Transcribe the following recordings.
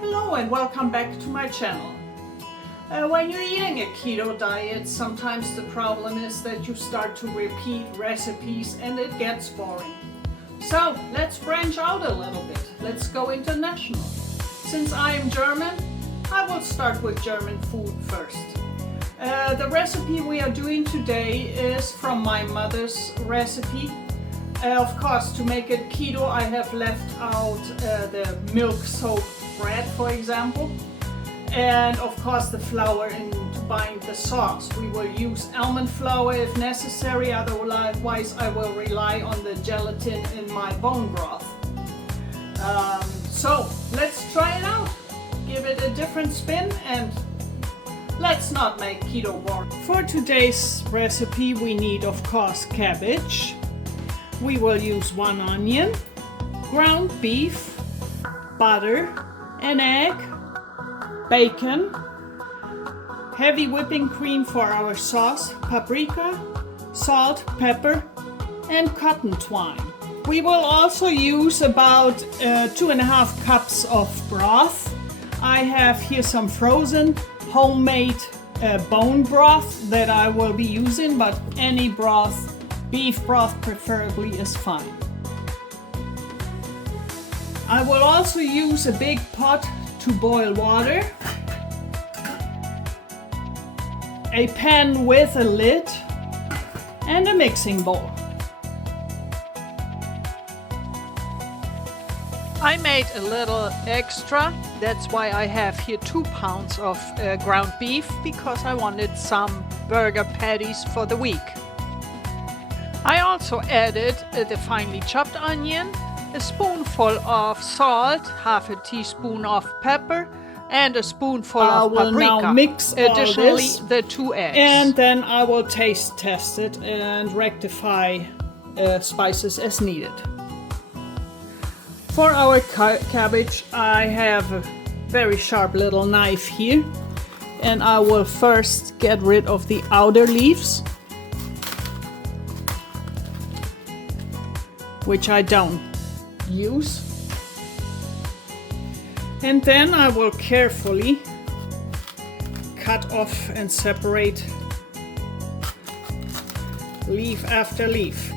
Hello and welcome back to my channel. When you're eating a keto diet, sometimes the problem is that you start to repeat recipes and it gets boring. So let's branch out a little bit. Let's go international. Since I am German, I will start with German food first. The recipe we are doing today is from my mother's recipe. Of course, to make it keto, I have left out the milk-soaked bread, for example, and of course the flour to bind the sauce. We will use almond flour if necessary, otherwise I will rely on the gelatin in my bone broth. So let's try it out, give it a different spin, and let's not make keto boring. For today's recipe we need, of course, cabbage. We will use 1 onion, ground beef, butter, an egg, bacon, heavy whipping cream for our sauce, paprika, salt, pepper, and cotton twine. We will also use about 2.5 cups of broth. I have here some frozen homemade bone broth that I will be using, but any broth, beef broth preferably, is fine. I will also use a big pot to boil water, a pan with a lid, and a mixing bowl. I made a little extra, that's why I have here 2 pounds of ground beef, because I wanted some burger patties for the week. I also added the finely chopped onion, a spoonful of salt, half a teaspoon of pepper, and a spoonful of paprika. I will now mix additionally all this, the 2 eggs. And then I will taste test it and rectify spices as needed. For our cabbage, I have a very sharp little knife here, and I will first get rid of the outer leaves, which I don't use. And then I will carefully cut off and separate leaf after leaf.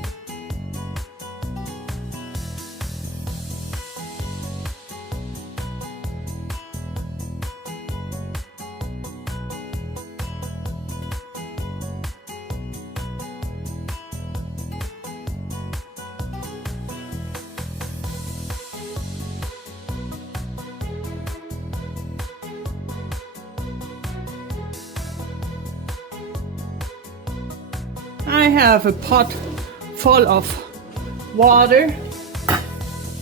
I have a pot full of water,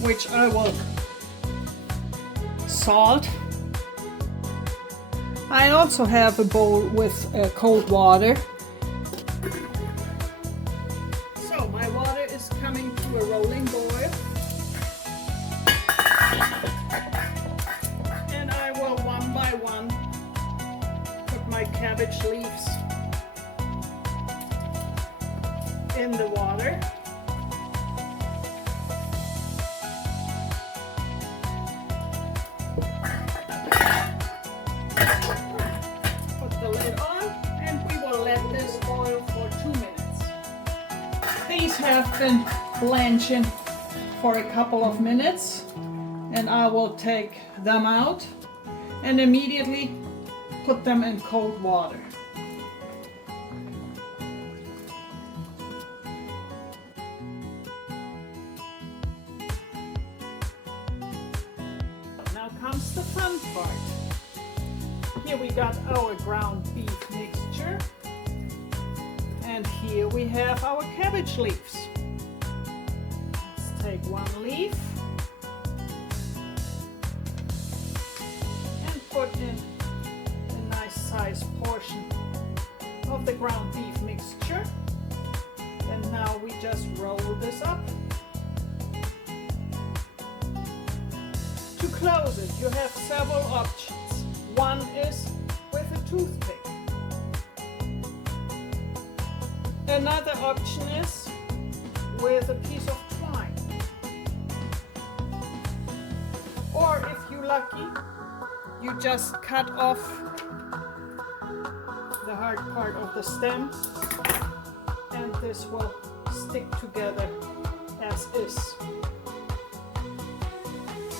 which I will salt. I also have a bowl with cold water. So my water is coming to a rolling boil, and I will one by one put my cabbage leaves in the water. Put the lid on, and we will let this boil for 2 minutes. These have been blanching for a couple of minutes, and I will take them out and immediately put them in cold water. Comes the fun part. Here we got our ground beef mixture, and here we have our cabbage leaves. Let's take 1 leaf and put in a nice sized portion of the ground beef mixture, and now we just roll this up. To close it, you have several options. One is with a toothpick. Another option is with a piece of twine. Or if you lucky, you just cut off the hard part of the stem, and this will stick together as is.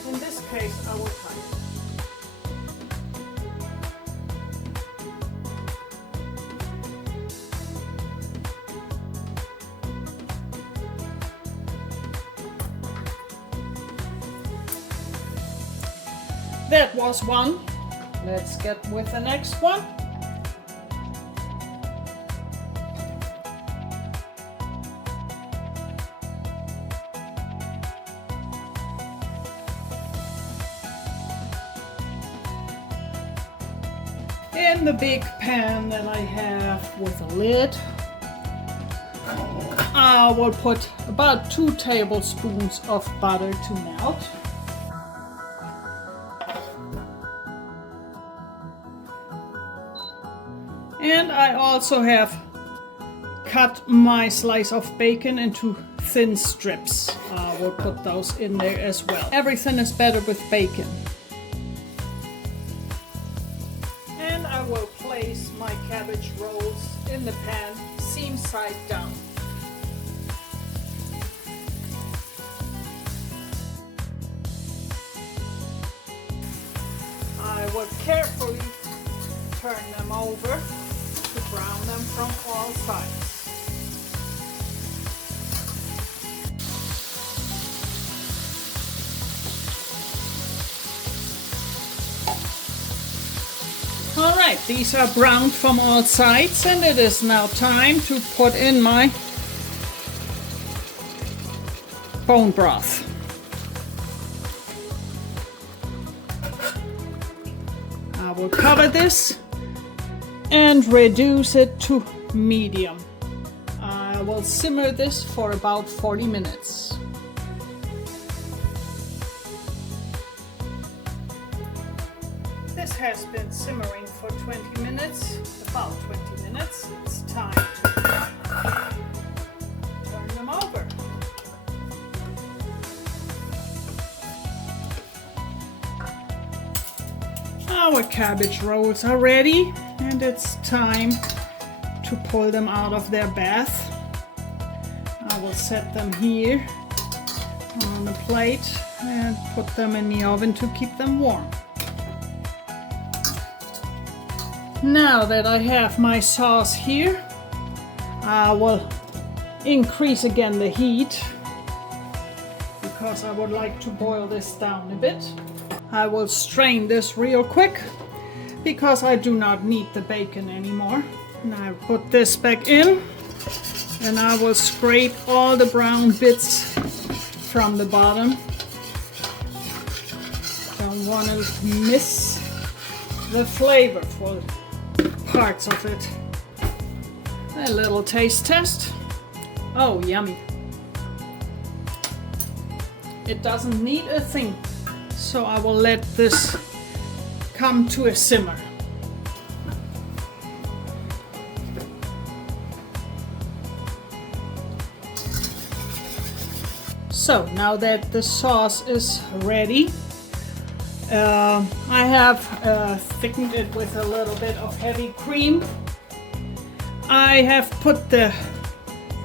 In this case, I will tie it. That was one. Let's get with the next one. In the big pan that I have with a lid, I will put about 2 tablespoons of butter to melt. And I also have cut my slice of bacon into thin strips. I will put those in there as well. Everything is better with bacon. And I will place my cabbage rolls in the pan, seam side down. I will carefully turn them over to brown them from all sides. Alright, these are browned from all sides, and it is now time to put in my bone broth. I will cover this and reduce it to medium. I will simmer this for about 40 minutes. This has been simmering for 20 minutes, about 20 minutes. It's time to turn them over. Our cabbage rolls are ready, and it's time to pull them out of their bath. I will set them here on the plate and put them in the oven to keep them warm. Now that I have my sauce here, I will increase again the heat because I would like to boil this down a bit. I will strain this real quick because I do not need the bacon anymore. And I put this back in, and I will scrape all the brown bits from the bottom. Don't want to miss the flavorful parts of it. A little taste test. Oh, yummy. It doesn't need a thing. So I will let this come to a simmer. So now that the sauce is ready, I have thickened it with a little bit of heavy cream. I have put the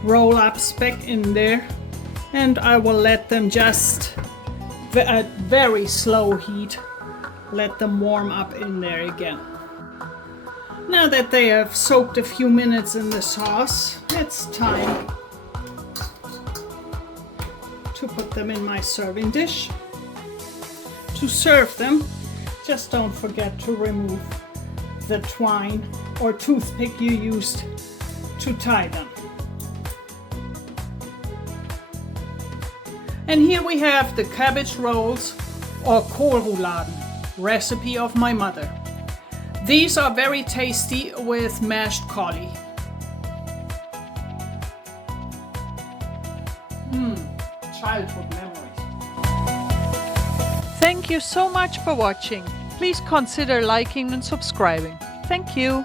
roll-ups back in there, and I will let them just at very slow heat, let them warm up in there again. Now that they have soaked a few minutes in the sauce, it's time to put them in my serving dish. To serve them, just don't forget to remove the twine or toothpick you used to tie them. And here we have the cabbage rolls or Kohlrouladen, recipe of my mother. These are very tasty with mashed cauli. Childhood memories. Thank you so much for watching. Please consider liking and subscribing. Thank you.